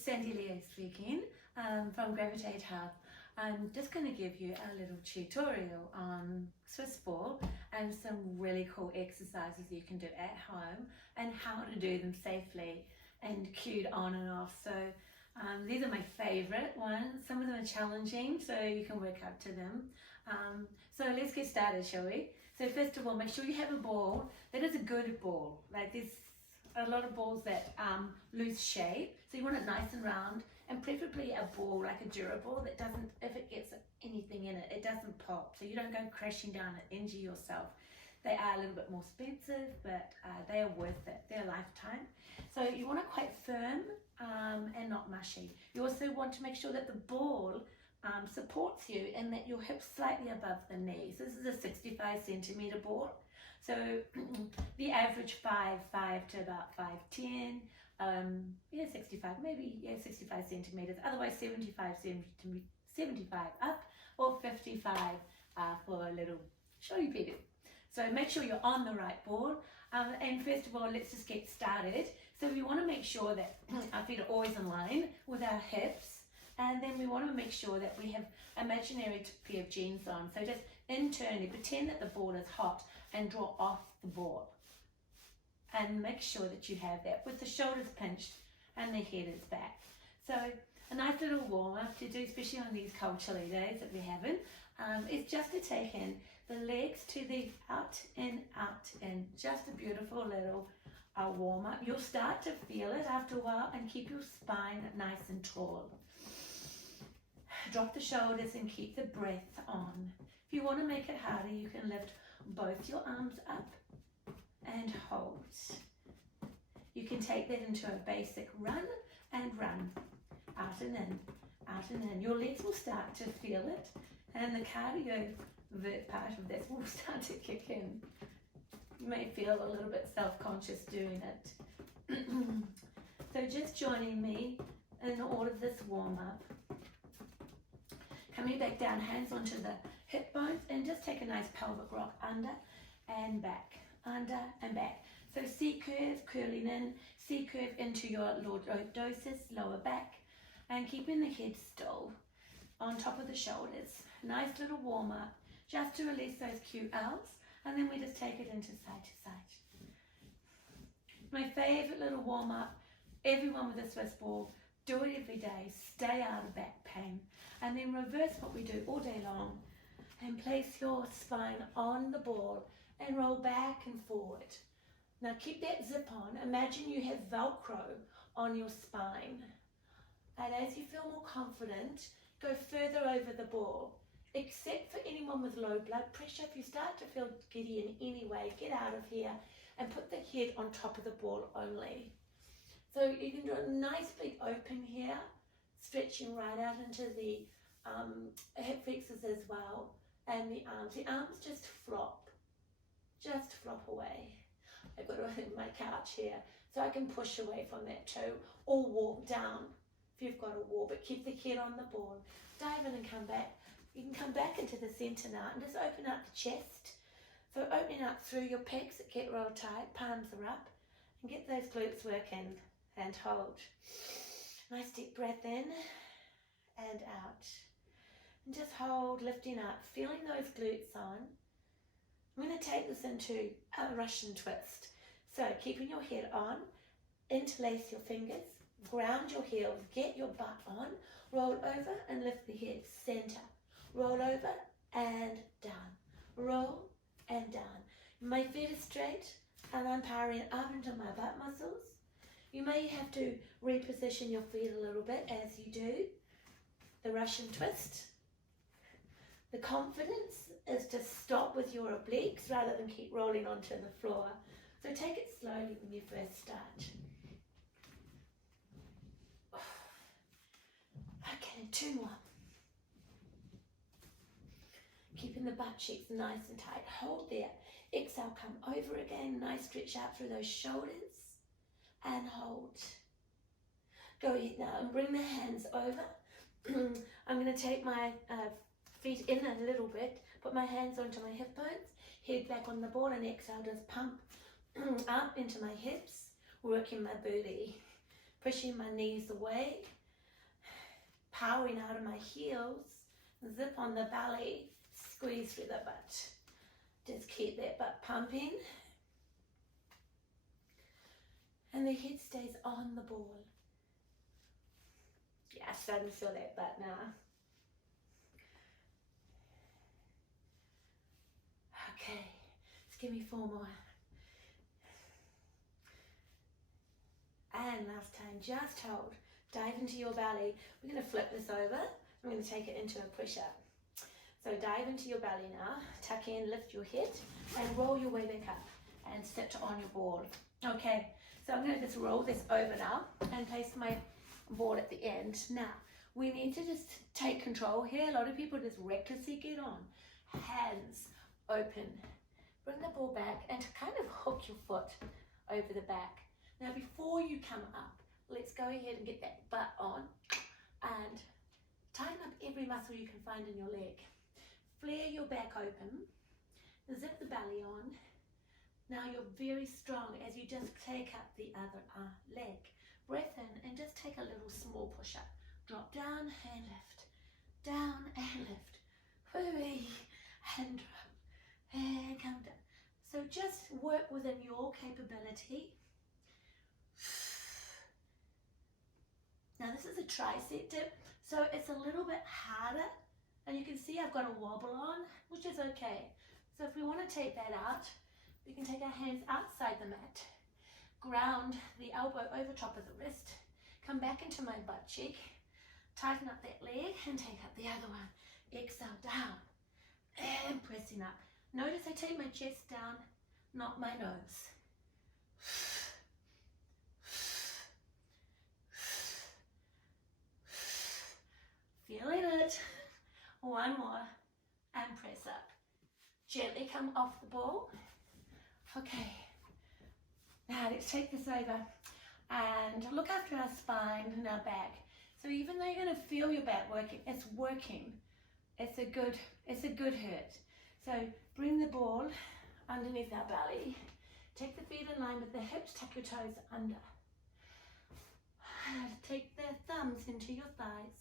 It's Sandy Leo speaking from Gravitate Health. I'm just going to give you a little tutorial on Swiss ball and some really cool exercises you can do at home and how to do them safely and cued on and off. So these are my favorite ones. Some of them are challenging, so you can work up to them. So let's get started, shall we? So first of all, make sure you have a ball that is a good ball. Like there's a lot of balls that lose shape, so you want it nice and round, and preferably a ball like a durable that doesn't, if it gets anything in it, it doesn't pop, so you don't go crashing down and injure yourself. They are a little bit more expensive, but they are worth it. They're a lifetime. So you want it quite firm and not mushy. You also want to make sure that the ball supports you and that your hips slightly above the knees. This is a 65 centimeter ball. So the average 5'5" to about 5'10", 65, maybe 65 centimeters. Otherwise 75 up, or 55 for a little showy pedo. So make sure you're on the right ball. And first of all, let's just get started. So we want to make sure that our feet are always in line with our hips. And then we want to make sure that we have imaginary pair of jeans on. So just internally pretend that the ball is hot and draw off the ball. And make sure that you have that with the shoulders pinched and the head is back. So a nice little warm up to do, especially on these cold chilly days that we're having, is just to take in the legs to the out, in, just a beautiful little warm up. You'll start to feel it after a while, and keep your spine nice and tall. Drop the shoulders and keep the breath on. If you want to make it harder, you can lift both your arms up and hold. You can take that into a basic run and run, out and in, out and in. Your legs will start to feel it, and the cardio part of this will start to kick in. You may feel a little bit self-conscious doing it. So just joining me in all of this warm-up. Coming back down, hands onto the hip bones, and just take a nice pelvic rock under and back, under and back. So C-curve, curling in, C-curve into your lordosis, lower back, and keeping the head still on top of the shoulders. Nice little warm up, just to release those QLs, and then we just take it into side to side. My favorite little warm up, everyone with a Swiss ball, do it every day, stay out of back pain. And then reverse what we do all day long, and place your spine on the ball and roll back and forward. Now keep that zip on. Imagine you have Velcro on your spine. And as you feel more confident, go further over the ball. Except for anyone with low blood pressure, if you start to feel giddy in any way, get out of here and put the head on top of the ball only. So you can do a nice big open here, stretching right out into the hip flexors as well, and the arms. The arms just flop away. I've got my couch here, so I can push away from that too, or walk down if you've got a wall, but keep the head on the ball. Dive in and come back. You can come back into the center now and just open up the chest. So opening up through your pecs that get real tight, palms are up, and get those glutes working, and hold. Nice deep breath in and out. And just hold, lifting up, feeling those glutes on. I'm going to take this into a Russian twist. So keeping your head on, interlace your fingers, ground your heels, get your butt on, roll over and lift the head, center. Roll over and down, roll and down. My feet are straight and I'm powering up into my butt muscles. You may have to reposition your feet a little bit as you do the Russian twist. The confidence is to stop with your obliques rather than keep rolling onto the floor. So take it slowly when you first start. Okay, 2 more. Keeping the butt cheeks nice and tight. Hold there. Exhale, come over again. Nice stretch out through those shoulders. And hold. Go ahead now and bring the hands over. I'm going to take my feet in a little bit, put my hands onto my hip bones, head back on the ball, and exhale, just pump up into my hips, working my booty. pushing my knees away, powering out of my heels, zip on the belly, squeeze through the butt. Just keep that butt pumping. And the head stays on the ball. Yeah, starting to feel that butt now. Okay, just give me 4 more. And last time, just hold. Dive into your belly. We're going to flip this over. I'm going to take it into a push-up. So dive into your belly now. Tuck in, lift your head, and roll your way back up. And sit on your ball. Okay, so I'm going to just roll this over now and place my ball at the end. Now, we need to just take control here. A lot of people just recklessly get on. Hands open. Bring the ball back and kind of hook your foot over the back. Now, before you come up, let's go ahead and get that butt on and tighten up every muscle you can find in your leg. Flare your back open. Zip the belly on. Now you're very strong as you just take up the other leg. Breath in and just take a little small push-up. Drop down and lift. Down and lift. Hooray, and drop. And come down. So just work within your capability. Now this is a tricep dip, so it's a little bit harder. And you can see I've got a wobble on, which is okay. So if we want to take that out, we can take our hands outside the mat, ground the elbow over top of the wrist, come back into my butt cheek, tighten up that leg and take up the other one. Exhale down and pressing up. Notice I take my chest down, not my nose. Feeling it. One more and press up. Gently come off the ball. Okay, now let's take this over and look after our spine and our back. So even though you're going to feel your back working, it's working. It's a good hurt. So bring the ball underneath our belly. Take the feet in line with the hips, tuck your toes under. Take the thumbs into your thighs.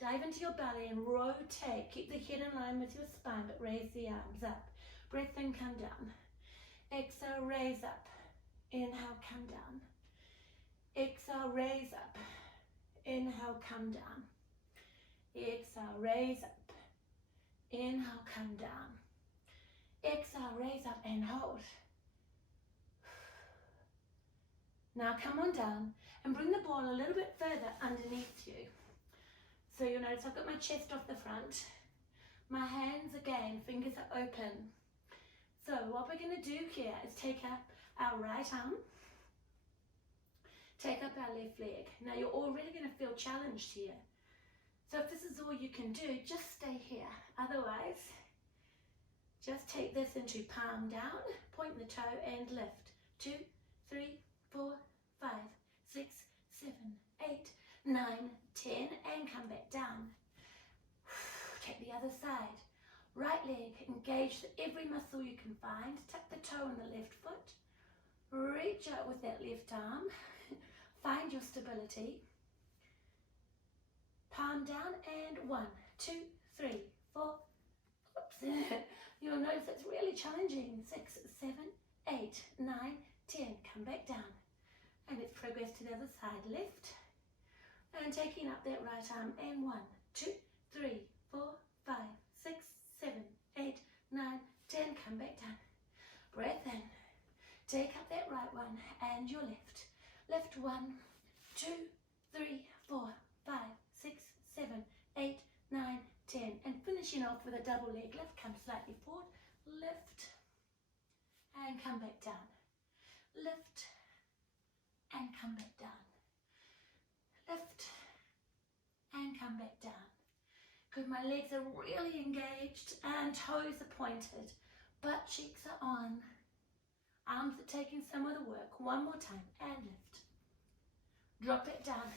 Dive into your belly and rotate. Keep the head in line with your spine, but raise the arms up. Breath in, come down. Exhale, raise up. Inhale, come down. Exhale, raise up. Inhale, come down. Exhale, raise up. Inhale, come down. Exhale, raise up and hold. Now come on down and bring the ball a little bit further underneath you. So you'll notice I've got my chest off the front. My hands again, fingers are open. So what we're going to do here is take up our right arm, take up our left leg. Now you're already going to feel challenged here. So if this is all you can do, just stay here. Otherwise, just take this into palm down, point the toe and lift. 2, 3, 4, 5, 6, 7, 8, 9, 10 and come back down. Take the other side. Right leg, engage every muscle you can find. Tuck the toe on the left foot. Reach out with that left arm. Find your stability. Palm down and 1, 2, 3, 4. Oops. You'll notice it's really challenging. 6, 7, 8, 9, 10. Come back down. And let's progress to the other side. Left. And taking up that right arm and 1, 2, 3, 4, 5, 6, 7, 8, 9, 10. Come back down. Breath in. Take up that right one and your left. Lift 1, 2, 3, 4, 5, 6, 7, 8, 9, 10. And finishing off with a double leg lift. Come slightly forward. Lift. And come back down. Lift. And come back down. Lift. And come back down. Good, my legs are really engaged and toes are pointed. Butt cheeks are on. Arms are taking some of the work. One more time and lift. Drop it down.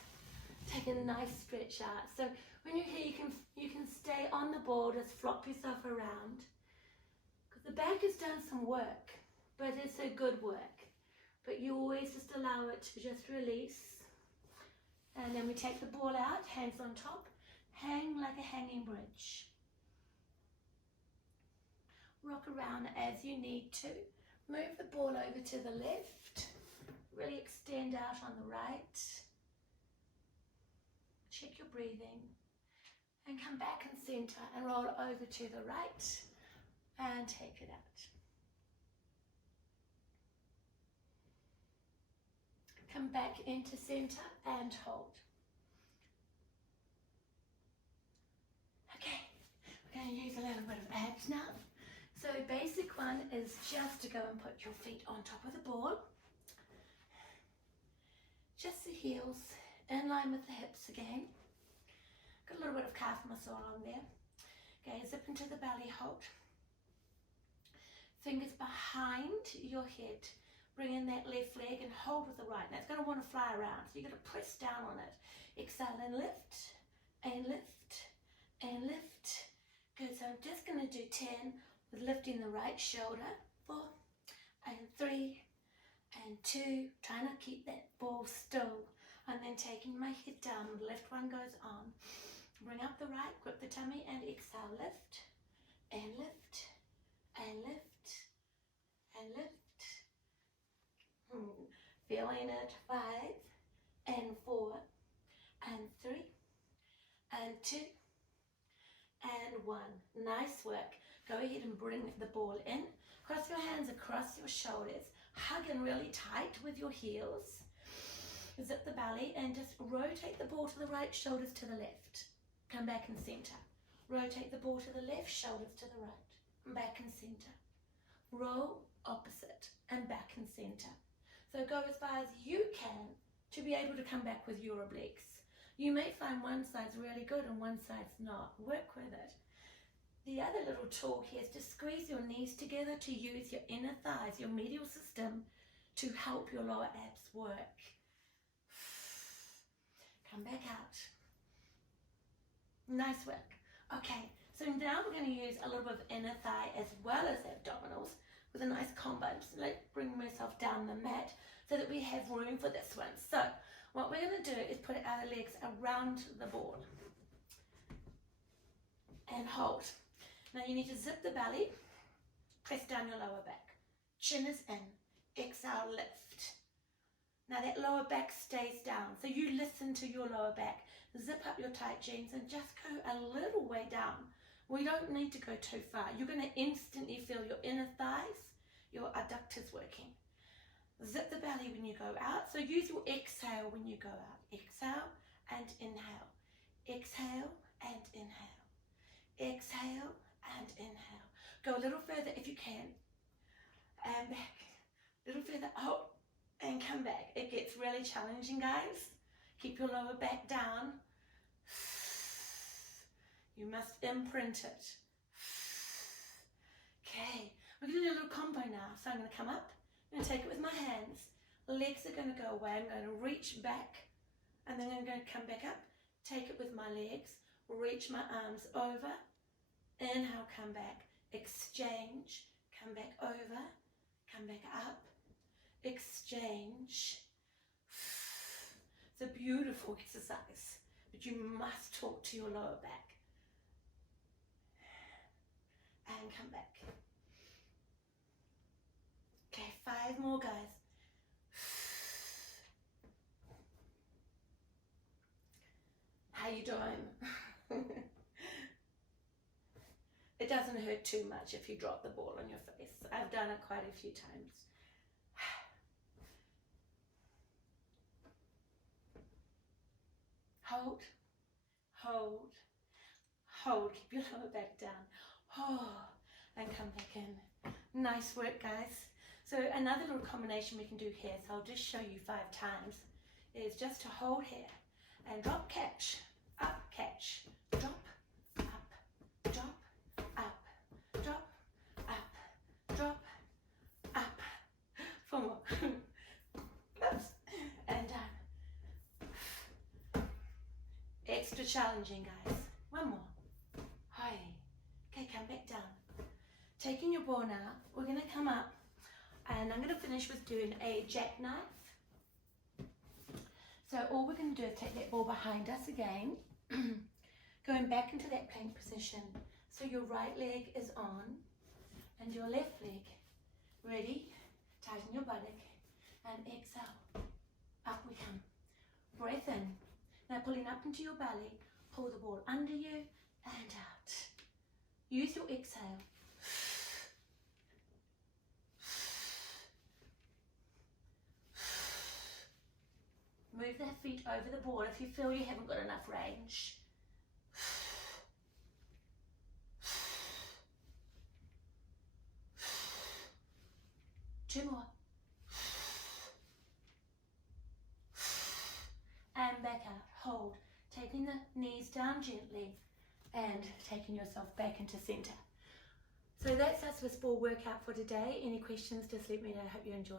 Take a nice stretch out. So when you're here, you can stay on the ball, just flop yourself around. Because the back has done some work, but it's a good work. But you always just allow it to just release And then we take the ball out, hands on top, hang like a hanging bridge. Rock around as you need to. Move the ball over to the left. Really extend out on the right. Check your breathing. And come back and center and roll over to the right. And take it out. Come back into center and hold. Okay, we're going to use a little bit of abs now. So basic one is just to go and put your feet on top of the ball. Just the heels in line with the hips again. Got a little bit of calf muscle on there. Okay, zip into the belly, hold. Fingers behind your head. Bring in that left leg and hold with the right. Now it's going to want to fly around, so you're going to press down on it. Exhale and lift, and lift, and lift. Good, so I'm just going to do 10 with lifting the right shoulder. 4, and 3, and 2. Try not to keep that ball still. And then taking my head down, the left one goes on. Bring up the right, grip the tummy, and exhale. Lift, and lift, and lift, and lift. Feeling it. 5, and 4, and 3, and 2, and 1. Nice work. Go ahead and bring the ball in. Cross your hands across your shoulders. Hug in really tight with your heels. Zip the belly and just rotate the ball to the right, shoulders to the left. Come back and center. Rotate the ball to the left, shoulders to the right. Back and center. Roll opposite and back and center. So go as far as you can to be able to come back with your obliques. You may find one side's really good and one side's not. Work with it. The other little tool here is to squeeze your knees together to use your inner thighs, your medial system, to help your lower abs work. Come back out. Nice work. Okay, so now we're going to use a little bit of inner thigh as well as abdominals with a nice combo. I'm just going to bring myself down the mat so that we have room for this one. So what we're going to do is put our legs around the ball and hold. Now you need to zip the belly, press down your lower back. Chin is in, exhale, lift. Now that lower back stays down, so you listen to your lower back. Zip up your tight jeans and just go a little way down. We don't need to go too far. You're going to instantly feel your inner thighs, your adductors working. Zip the belly when you go out, so use your exhale when you go out. Exhale and inhale. Exhale and inhale. Exhale and inhale. Go a little further if you can. And back. A little further out and come back. It gets really challenging, guys. Keep your lower back down. You must imprint it. Okay, we're going to do a little combo now. So I'm going to come up. I'm going to take it with my hands. Legs are going to go away. I'm going to reach back. And then I'm going to come back up. Take it with my legs. Reach my arms over. Inhale, come back. Exchange. Come back over. Come back up. Exchange. It's a beautiful exercise. But you must talk to your lower back. And come back. Okay, 5 more, guys. How you doing? It doesn't hurt too much if you drop the ball on your face. I've done it quite a few times. Hold, hold, hold. Keep your lower back down. Oh, and come back in. Nice work, guys. So another little combination we can do here, so I'll just show you 5 times, is just to hold here and drop, catch, up, catch, drop, up, drop, up, drop, up, drop, up. 4 more. Oops, and done. Extra challenging, guys. 1 more. Hi. Okay, come back down. Taking your ball now, we're going to come up and I'm going to finish with doing a jackknife. So all we're going to do is take that ball behind us again, going back into that plank position. So your right leg is on and your left leg. Ready? Tighten your buttock and exhale. Up we come. Breath in. Now pulling up into your belly, pull the ball under you and out. Use your exhale. Move the feet over the ball if you feel you haven't got enough range. Two more. And back out. Hold. Taking the knees down gently and taking yourself back into center. So that's our Swiss ball workout for today. Any questions, just let me know. I hope you enjoy.